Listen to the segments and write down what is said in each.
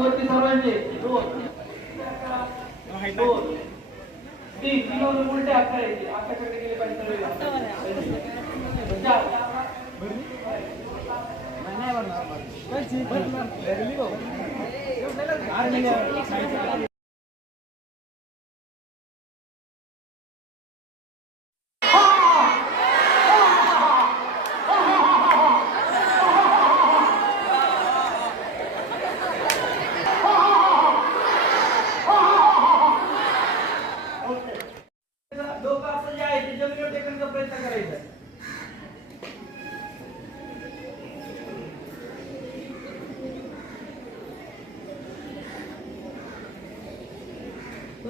आतवरती सर्वांचे दोन दोन तीन तीन वरून उलटे हात करायचे आकाशाकडे गेले पाहिजे सर्व चार डोकं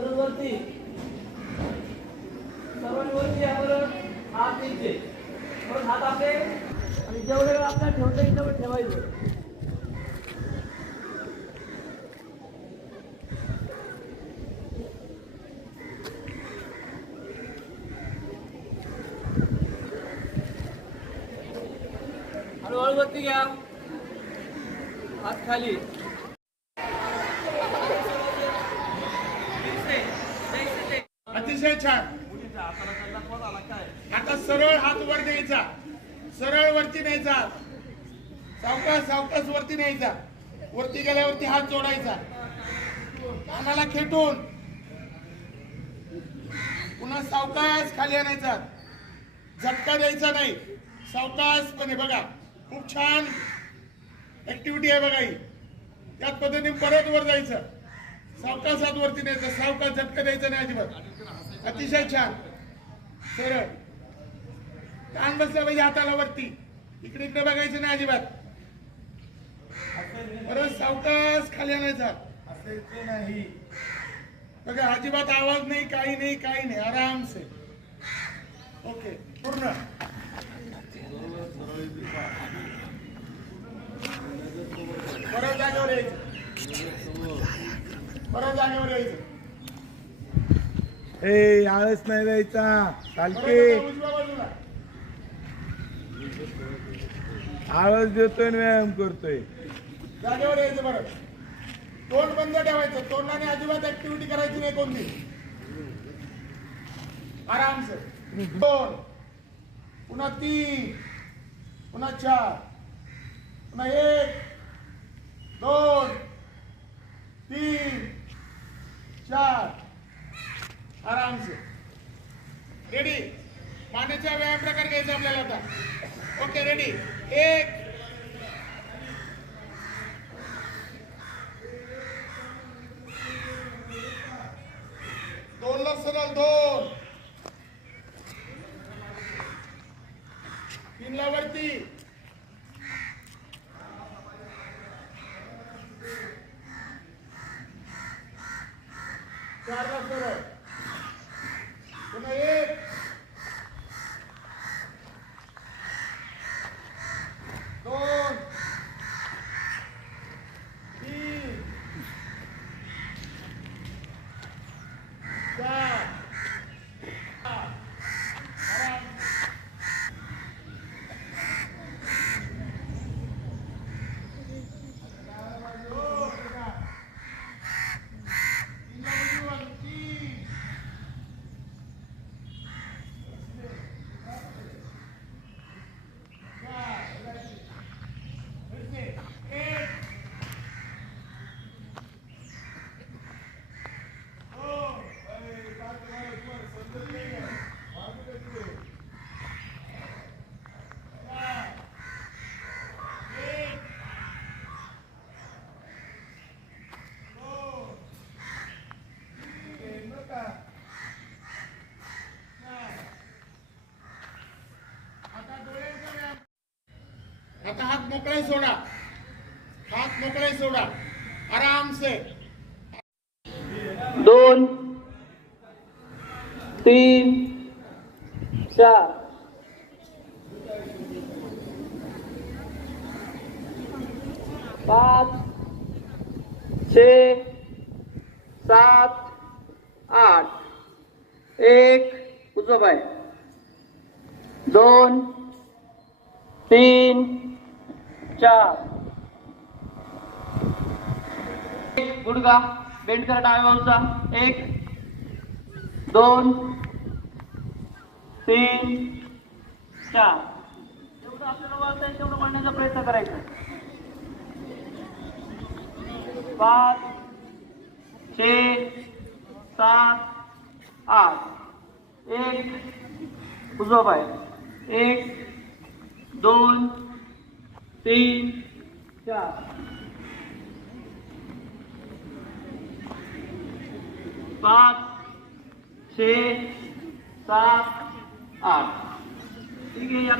परत वरती सर्वांनी वरती या परत हात नीचे. परत हात आपले. आणि जेवढे वेळ आपल्याला ठेवता येईल तेवढं ठेवायचं. हळूहळू वरती घ्या. हात खाली. अतिशय छान. आता सरळ हात वर द्यायचा सरळ वरती न्यायचा. सावकाश सावकाश वरती न्यायचा. वरती गेल्यावरती हात जोडायचा. कानाला खेटून. पुन्हा सावकाश खाली आणायचा. झटका द्यायचा नाही. सावकाशपणे बघा. खूप छान ऍक्टिव्हिटी आहे बघा ही. त्याच पद्धतीने परत वर जायचं. सावकाशात वरती न्यायचं. सावकाश झटका द्यायचा नाही अजिबात. अतिशय छान. सरळ. कान बसल्या पाहिजे हाताला वरती. इकडे इकडे बघायचं नाही अजिबात. परत सावकाश खाली आणायचा. नाही बघा अजिबात आवाज नाही काही नाही काही नाही. आराम से ओके पूर्ण. परत जागेवर यायचं. परत जागेवर यायचं. ए आळस नाही द्यायचा सालके चालते आळस देतोय आणि व्यायाम करतोय जागेवर यायचं बरं. तोंड बंद ठेवायचं. तोंडाने अजिबात ऍक्टिव्हिटी करायची नाही कोणती. आरामसे. दोन. पुन्हा तीन. पुन्हा चार. पुन्हा एक दोन तीन चार आरामसे रेडी मानेचा व्यायाम करायचं आपल्याला आता. ओके रेडी एक. दोन सरळ दोन. वरती. चार सरळ पुन्हा एक दोन तीन चार आराम हात मोकळे सोडा. हात मोकळे सोडा. आराम से दोन तीन चार. पाच छ सात आठ. एक उजवा पाय. दोन तीन चार एक गुडगा बेंड करा डाव्या बाजूचा. एक दोन तीन चार. जेवढं आपल्याला वळता येईल तेवढं वळण्याचा प्रयत्न करायचा. पाच छे सात आठ. एक उजवा पाय. एक दोन तीन चार पाच छे सात आठ ठीक आहे या